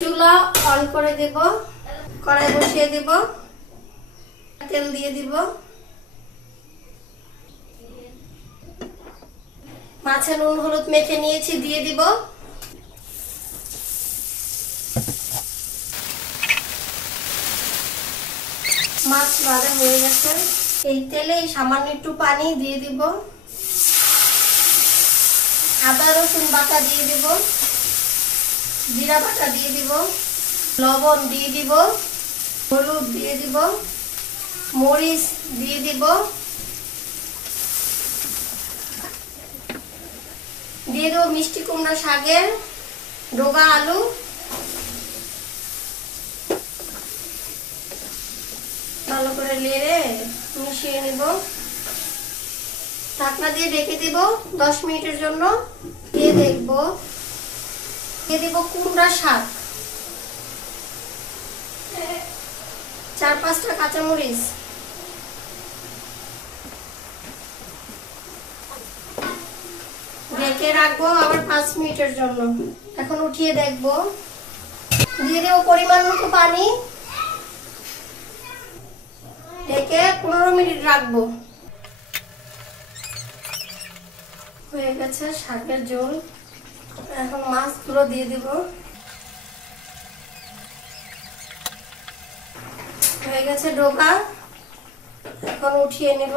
চুলা অন করে দেব, কড়াই বসিয়ে দেব, তেল দিয়ে দিব, মাছে নুন হলুদ মেখে নিয়েছি দিয়ে দিব, মাছ ভাজা হয়ে গেছে। এই তেলে সামান্য একটু পানি দিয়ে দিব, আদা রসুন বাটা দিয়ে দিব, জিরা বাটা দিয়ে দিব, লবণ দিয়ে দিব, হলুদ দিয়ে দিব, মরিচ দিয়ে দিব, দিয়ে দেবো মিষ্টি কুমড়া শাকের ডোগা আলু, ভালো করে নেড়ে মিশিয়ে নিব, ঢাকনা দিয়ে ঢেকে দিব 10 মিনিটের জন্য। দিয়ে দেখব, দিয়ে দিব কুমড়া শাক, 4-5টা কাঁচামরিচ, ঢেকে রাখবো আবার 5 মিনিটের জন্য। এখন উঠিয়ে দেখব, দিয়ে দেবো পরিমাণ মতো পানি, ঢেকে 15 মিনিট রাখবো। হয়ে গেছে শাকের ঝোল। এখন মাছগুলো দিয়ে দিব, হয়ে গেছে ডোকা। এখন উঠিয়ে নেব।